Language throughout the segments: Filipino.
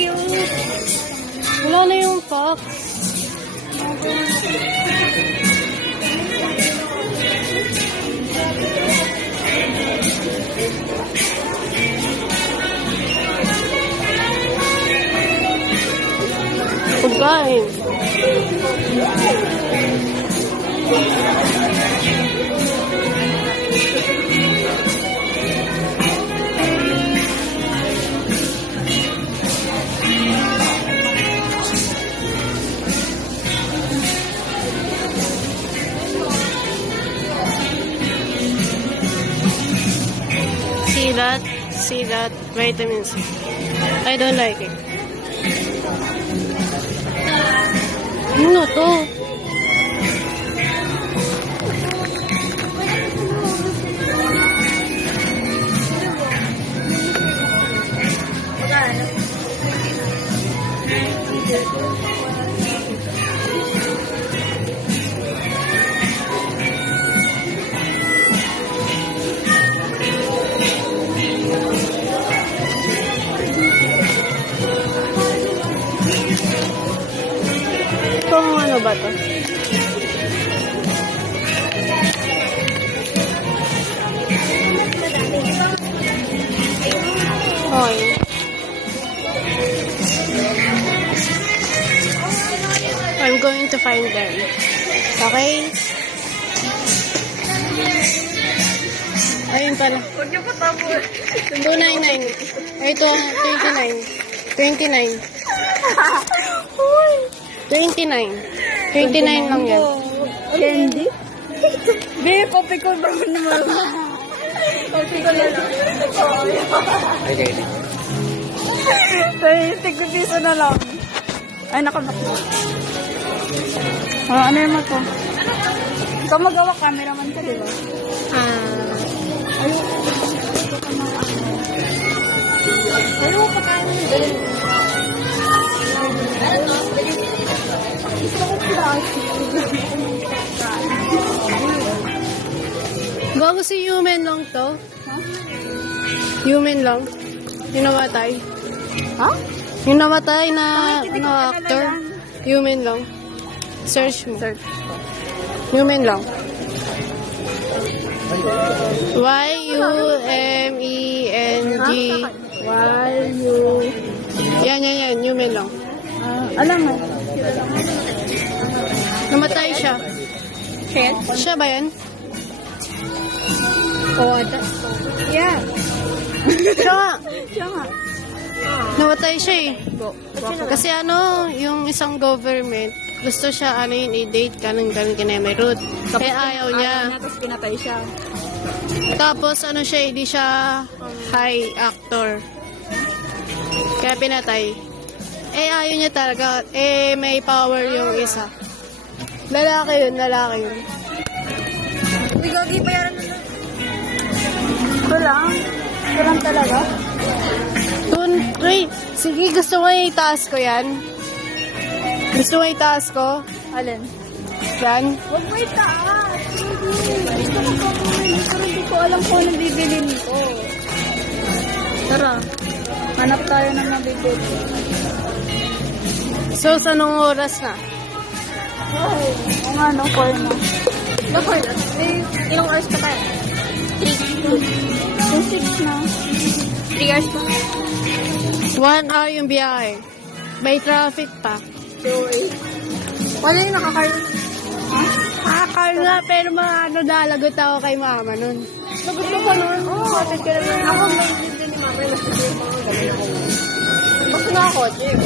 cute. Wala na yung fox. Pagkain. See that vitamin C. I don't like it. Ano to? Itong ano ba to? Okay. I'm going to find them. Okay? Ayun pala. Huwag niyo patapon. 299. Ay, ito, 29. 29. 29 lang yan. Candy? Be, popcorn ba naman? Popcorn na lang. Okay. Ay, tig-piso na lang. Ay, nakabak. Ano naman to? Ikaw magawa, cameraman ka, di ba? Ayaw pa kain. Bago si Human Long to? Human Long? Yung namatay? Ha? Yung namatay na actor? Human Long? Search mo. Human Long. Y-U-M-E-N-G. Yan. Human Long. Alam mo? Namatay siya. Head? Siya ba yan? Yeah. Siya nga. Siya nga. Namatay siya eh. Kasi ano, yung isang government, gusto siya i-date ganun kina may root. Kaya ayaw niya. Tapos pinatay siya. Tapos ano siya, hindi siya high actor. Kaya pinatay. Ayaw niya talaga. May power yung isa. Lalaki yun. Uy, gagi pa yan. Ito lang talaga. Sige, gusto mo itaas ko yan? Gusto mo itaas ko? Alin? Yan? Huwag mo itaas. Gusto ko pa kumain. Pero hindi ko alam kung anong bibilin ko. Tara. Hanap tayo ng mabibili. So, sa nung oras na? Ay, o nga, no, 4 na. No, 4 na. Ilang hours pa tayo? 6 na. 3 hours pa. 1 hour yung biyahe. May traffic pa. Wala yung nakakar... Akal nga, pero dalagot ako kay mama nun. Lagot mo pa nun? Oo, kapit ka naman. Ako, may hindi ni mama yung nasa yung mga galing ako. Basta na ako, Jim.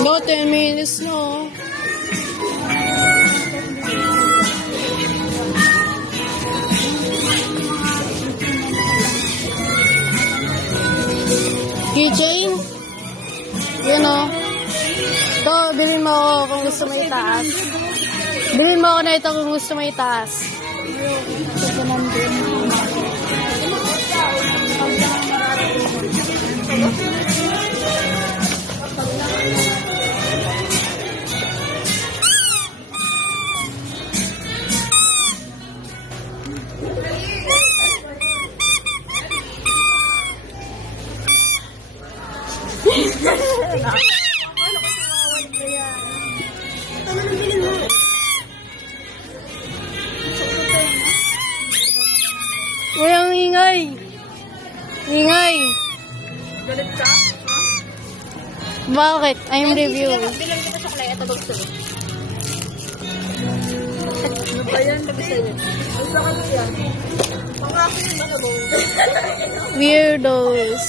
No, 10 minutes no. Keychain? Yun o. Ito, bilhin mo ako kung gusto mo itaas. Bilhin mo ako na ito kung gusto mo itaas. Uy, ang ingay. Ingay. Galit ka? Bakit? I'm reviewing. Bilang kita sa klaya, tabag sa'yo. Ano ba yan? Tabi sa'yo. Ang sakit yan. Pangakit yung ano mo. Weirdos.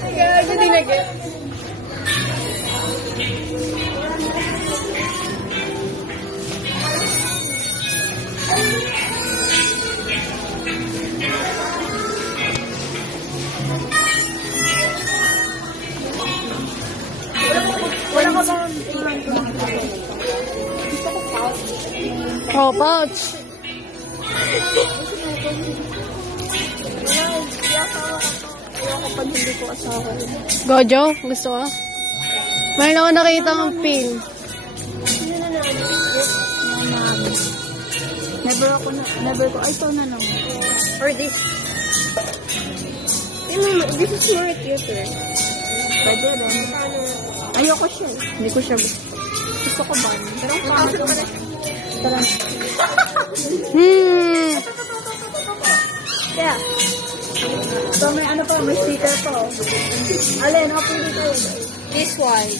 Kaya, hindi nag-get. Wala ka bang Oh, pouch. ayoko pag hindi ko asawa yun. Gojo? Gusto ko? Mayroon ako nakita ng pin. Never ko, ay, ito na naman. Or this. This is more cute eh. Pwede rin. Ayoko siya eh. Hindi ko siya gusto. Gusto ko ba? Pero ang pangit ko pala. Tara. Yeah. So may ano pa, may sticker pa. Alin, open dito. This one.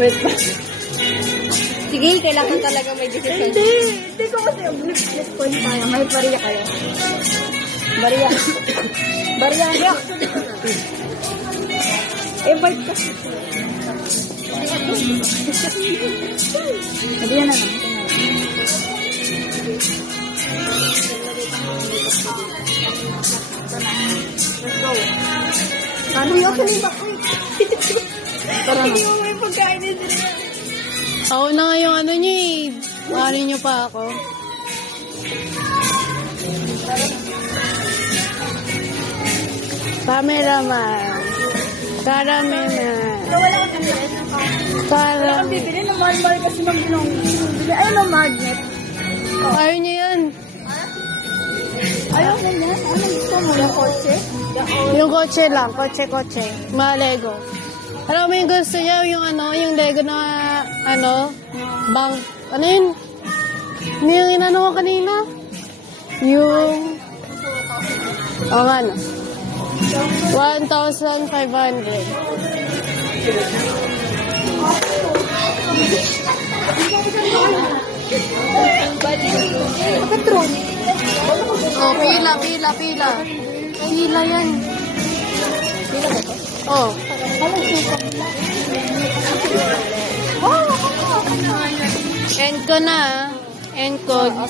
Wait ba? Sige, kailangan talaga may decision. Hindi ko kasi flip coin tayo. May bariya kayo. Bariya. Bariya. Invite kasi. Hindi yan na lang. Let's go. Ano yung kanina ko? Tara na. May pagkain din sila. Ako na nga yung ano nyo eh. Mari nyo pa ako. Cameraman. Cameraman. Wala kang bibili. Wala Para. kang bibili. Mahal-mahal kasi ng binong. Ayun ang magnet. Ayaw nyo yan. Ayaw mo yan. Ano gusto mo? Yung kotse? Yung kotse lang. Kotse. Mga Lego. Alam mo yung gusto niya, yung ano, yung Lego na, ano, bank. Ano yun? Ano yung inano ko kanina? Yung, o nga no. 1,500. Patron. Oh, pila. Pila yan. Oh. End ko na. End ko.